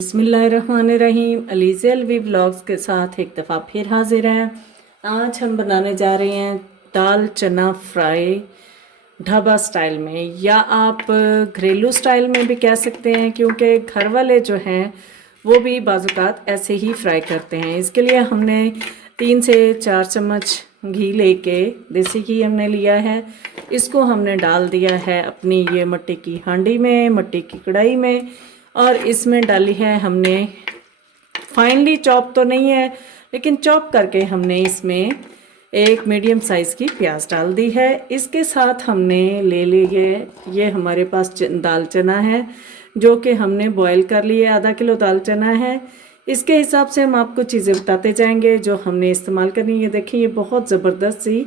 बिस्मिल्लाहिर्रहमानिर्रहीम। अलीज़ा अलवी ब्लॉग्स के साथ एक दफ़ा फिर हाजिर हैं। आज हम बनाने जा रहे हैं दाल चना फ्राई ढाबा स्टाइल में, या आप घरेलू स्टाइल में भी कह सकते हैं, क्योंकि घर वाले जो हैं वो भी बाज़ात ऐसे ही फ्राई करते हैं। इसके लिए हमने 3 से 4 चम्मच घी लेके, देसी घी हमने लिया है। इसको हमने डाल दिया है अपनी ये मिट्टी की हांडी में, मिट्टी की कढ़ाई में, और इसमें डाली है हमने, फाइनली चॉप तो नहीं है लेकिन चॉप करके हमने इसमें एक मीडियम साइज़ की प्याज डाल दी है। इसके साथ हमने ले लिए, ये हमारे पास दाल चना है जो कि हमने बॉईल कर लिया, आधा किलो दाल चना है। इसके हिसाब से हम आपको चीज़ें बताते जाएंगे जो हमने इस्तेमाल करनी है। देखिए ये बहुत ज़बरदस्त सी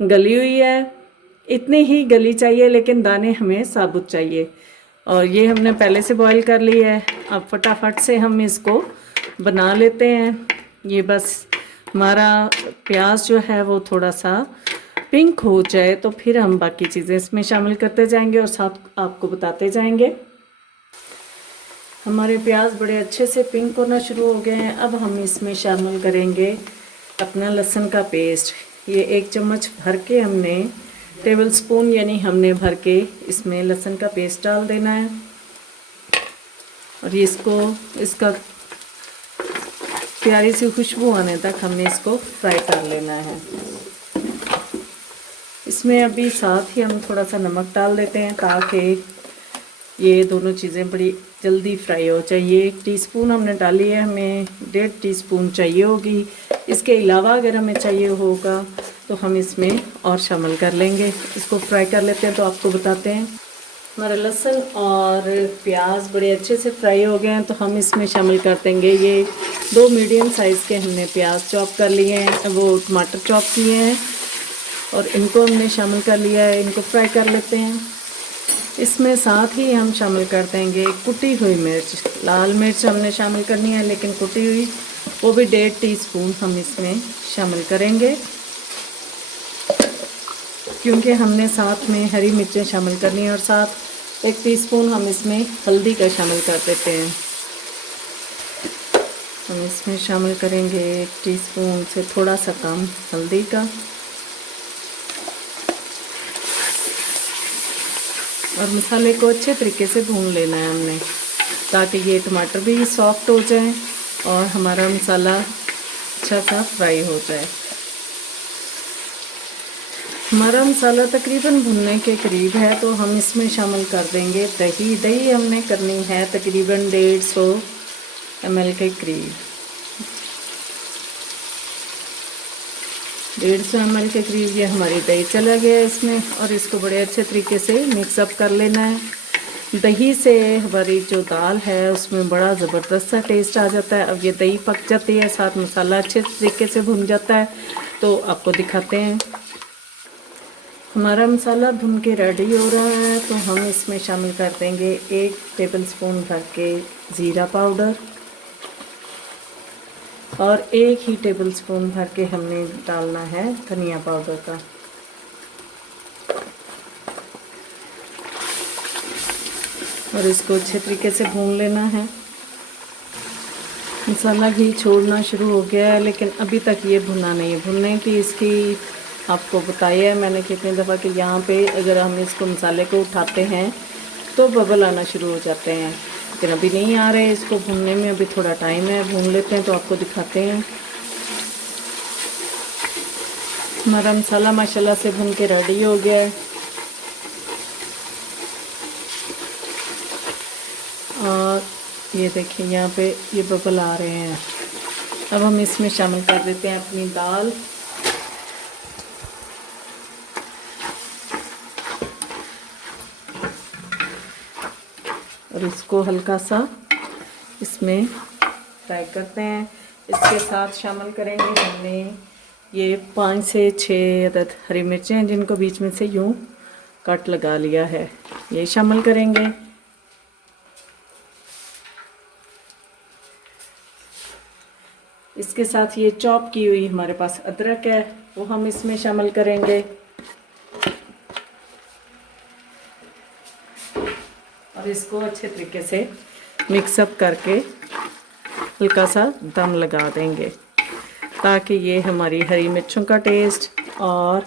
गली हुई है, इतनी ही गली चाहिए लेकिन दाने हमें साबुत चाहिए। और ये हमने पहले से बॉईल कर ली है। अब फटाफट से हम इसको बना लेते हैं। ये बस हमारा प्याज जो है वो थोड़ा सा पिंक हो जाए तो फिर हम बाकी चीज़ें इसमें शामिल करते जाएंगे और साथ आपको बताते जाएंगे। हमारे प्याज बड़े अच्छे से पिंक होना शुरू हो गए हैं। अब हम इसमें शामिल करेंगे अपना लहसुन का पेस्ट। ये 1 चम्मच भर के हमने, टेबल स्पून यानी हमने भर के इसमें लहसुन का पेस्ट डाल देना है। और इसका प्यारी सी खुशबू आने तक हमने इसको फ्राई कर लेना है। इसमें अभी साथ ही हम थोड़ा सा नमक डाल देते हैं ताकि ये दोनों चीज़ें बड़ी जल्दी फ्राई हो जाए। ये 1 टीस्पून हमने डाली है, हमें 1.5 टीस्पून चाहिए होगी। इसके अलावा अगर हमें चाहिए होगा तो हम इसमें और शामिल कर लेंगे। इसको फ्राई कर लेते हैं तो आपको बताते हैं। हमारा लहसुन और प्याज बड़े अच्छे से फ्राई हो गए हैं तो हम इसमें शामिल कर देंगे ये 2 मीडियम साइज़ के हमने प्याज चॉप कर लिए हैं, वो टमाटर चॉप किए हैं और इनको हमने शामिल कर लिया है। इनको फ्राई कर लेते हैं। इसमें साथ ही हम शामिल कर देंगे कुटी हुई मिर्च। लाल मिर्च हमने शामिल करनी है लेकिन कुटी हुई, वो भी 1.5 टीस्पून हम इसमें शामिल करेंगे, क्योंकि हमने साथ में हरी मिर्चें शामिल करनी है। और साथ 1 टीस्पून हम इसमें हल्दी का शामिल कर देते हैं। हम इसमें शामिल करेंगे 1 टीस्पून से थोड़ा सा कम हल्दी का। और मसाले को अच्छे तरीके से भून लेना है हमने, ताकि ये टमाटर भी सॉफ्ट हो जाए और हमारा मसाला अच्छा सा फ्राई हो जाए। हमारा मसाला तकरीबन भुनने के करीब है तो हम इसमें शामिल कर देंगे दही। दही हमने करनी है तकरीबन 150 ml के करीब, 150 ml के करीब ये हमारी दही चला गया है इसमें। और इसको बड़े अच्छे तरीके से मिक्सअप कर लेना है। दही से हमारी जो दाल है उसमें बड़ा ज़बरदस्त सा टेस्ट आ जाता है। अब ये दही पक जाती है, साथ मसाला अच्छे तरीके से भुन जाता है, तो आपको दिखाते हैं। हमारा मसाला भुन के रेडी हो रहा है तो हम इसमें शामिल कर देंगे 1 टेबल स्पून भर के ज़ीरा पाउडर और 1 ही टेबल स्पून भर के हमने डालना है धनिया पाउडर का। और इसको अच्छे तरीके से भून लेना है। मसाला घी छोड़ना शुरू हो गया है लेकिन अभी तक ये भुना नहीं है। भुनने की इसकी आपको बताया है मैंने कितनी दफ़ा कि यहाँ पे अगर हम इसको मसाले को उठाते हैं तो बबल आना शुरू हो जाते हैं, लेकिन अभी नहीं आ रहे। इसको भूनने में अभी थोड़ा टाइम है, भून लेते हैं तो आपको दिखाते हैं। हमारा मसाला माशाल्लाह से भून के रेडी हो गया है और ये देखिए यहाँ पे ये बबल आ रहे हैं। अब हम इसमें शामिल कर देते हैं अपनी दाल। और इसको हल्का सा इसमें फ्राई करते हैं। इसके साथ शामिल करेंगे हमने ये 5 से 6 अदद हरी मिर्चें हैं जिनको बीच में से यूं कट लगा लिया है, ये शामिल करेंगे। इसके साथ ये चॉप की हुई हमारे पास अदरक है, वो हम इसमें शामिल करेंगे। और इसको अच्छे तरीके से मिक्सअप करके हल्का सा दम लगा देंगे, ताकि ये हमारी हरी मिर्चों का टेस्ट, और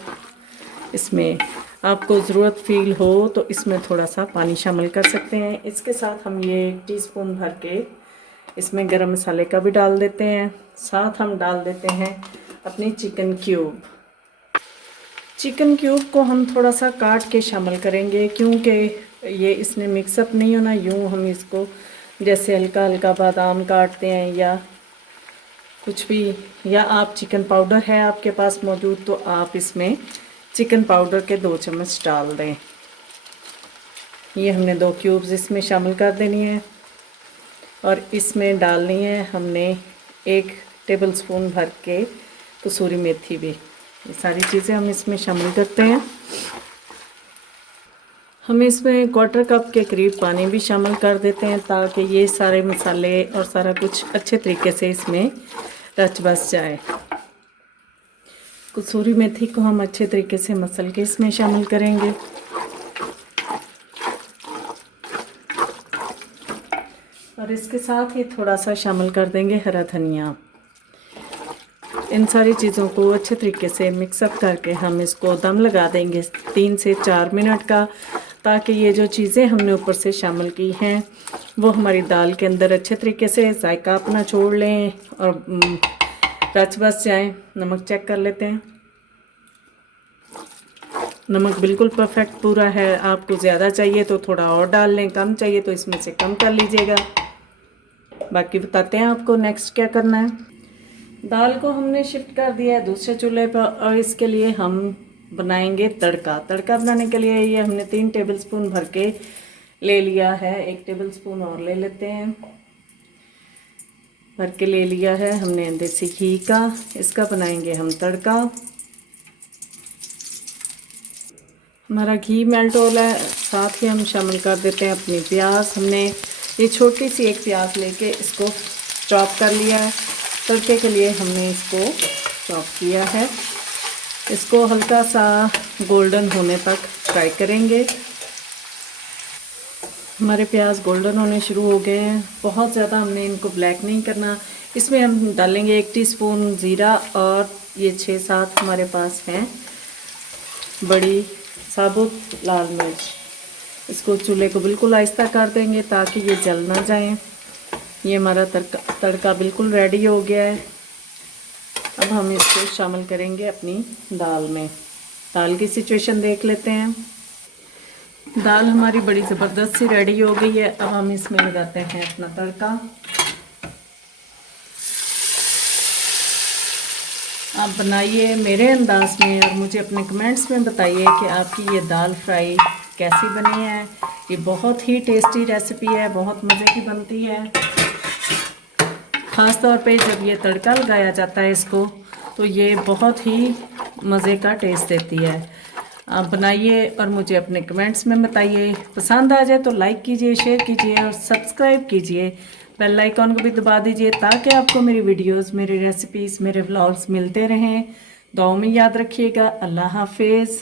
इसमें आपको ज़रूरत फील हो तो इसमें थोड़ा सा पानी शामिल कर सकते हैं। इसके साथ हम ये 1 टीस्पून भर के इसमें गरम मसाले का भी डाल देते हैं। साथ हम डाल देते हैं अपनी चिकन क्यूब। चिकन क्यूब को हम थोड़ा सा काट के शामिल करेंगे, क्योंकि ये इसने मिक्सअप नहीं होना। यूँ हम इसको जैसे हल्का हल्का बादाम काटते हैं या कुछ भी, या आप चिकन पाउडर है आपके पास मौजूद तो आप इसमें चिकन पाउडर के 2 चम्मच डाल दें। ये हमने 2 क्यूब्स इसमें शामिल कर देनी है, और इसमें डालनी है हमने 1 टेबलस्पून भर के कसूरी मेथी भी। ये सारी चीज़ें हम इसमें शामिल करते हैं। हम इसमें 1/4 कप के करीब पानी भी शामिल कर देते हैं, ताकि ये सारे मसाले और सारा कुछ अच्छे तरीके से इसमें रच बस जाए। कसूरी मेथी को हम अच्छे तरीके से मसल के इसमें शामिल करेंगे। और इसके साथ ही थोड़ा सा शामिल कर देंगे हरा धनिया। इन सारी चीज़ों को अच्छे तरीके से मिक्सअप करके हम इसको दम लगा देंगे 3 से 4 मिनट का, ताकि ये जो चीज़ें हमने ऊपर से शामिल की हैं वो हमारी दाल के अंदर अच्छे तरीके से जायका अपना छोड़ लें और रच बस जाएँ। नमक चेक कर लेते हैं। नमक बिल्कुल परफेक्ट पूरा है। आपको ज़्यादा चाहिए तो थोड़ा और डाल लें, कम चाहिए तो इसमें से कम कर लीजिएगा। बाकी बताते हैं आपको नेक्स्ट क्या करना है। दाल को हमने शिफ्ट कर दिया है दूसरे चूल्हे पर, और इसके लिए हम बनाएंगे तड़का। तड़का बनाने के लिए ये हमने 3 टेबलस्पून भर के ले लिया है। 1 टेबलस्पून और ले लेते हैं, भर के ले लिया है हमने देसी घी का। इसका बनाएंगे हम तड़का। हमारा घी मेल्ट हो रहा है, साथ ही हम शामिल कर देते हैं अपनी प्याज। हमने ये छोटी सी 1 प्याज लेके इसको चॉप कर लिया है। तड़के के लिए हमने इसको चॉप किया है। इसको हल्का सा गोल्डन होने तक फ्राई करेंगे। हमारे प्याज गोल्डन होने शुरू हो गए हैं। बहुत ज़्यादा हमने इनको ब्लैक नहीं करना। इसमें हम डालेंगे 1 टीस्पून ज़ीरा, और ये 6-7 हमारे पास हैं बड़ी साबुत लाल मिर्च। इसको चूल्हे को बिल्कुल आहिस्ता कर देंगे ताकि ये जल ना जाए। ये हमारा तड़का बिल्कुल रेडी हो गया है। अब हम इसको शामिल करेंगे अपनी दाल में। दाल की सिचुएशन देख लेते हैं। दाल हमारी बड़ी ज़बरदस्त सी रेडी हो गई है। अब हम इसमें लगाते हैं अपना तड़का। आप बनाइए मेरे अंदाज में और मुझे अपने कमेंट्स में बताइए कि आपकी ये दाल फ्राई कैसी बनी है। ये बहुत ही टेस्टी रेसिपी है, बहुत मज़े की बनती है। ख़ास तौर पे जब ये तड़का लगाया जाता है इसको, तो ये बहुत ही मज़े का टेस्ट देती है। आप बनाइए और मुझे अपने कमेंट्स में बताइए। पसंद आ जाए तो लाइक कीजिए, शेयर कीजिए और सब्सक्राइब कीजिए। बेल आइकॉन को भी दबा दीजिए ताकि आपको मेरी वीडियोस, मेरी रेसिपीज़, मेरे व्लॉग्स मिलते रहें। दुआओं में याद रखिएगा। अल्लाह हाफिज़।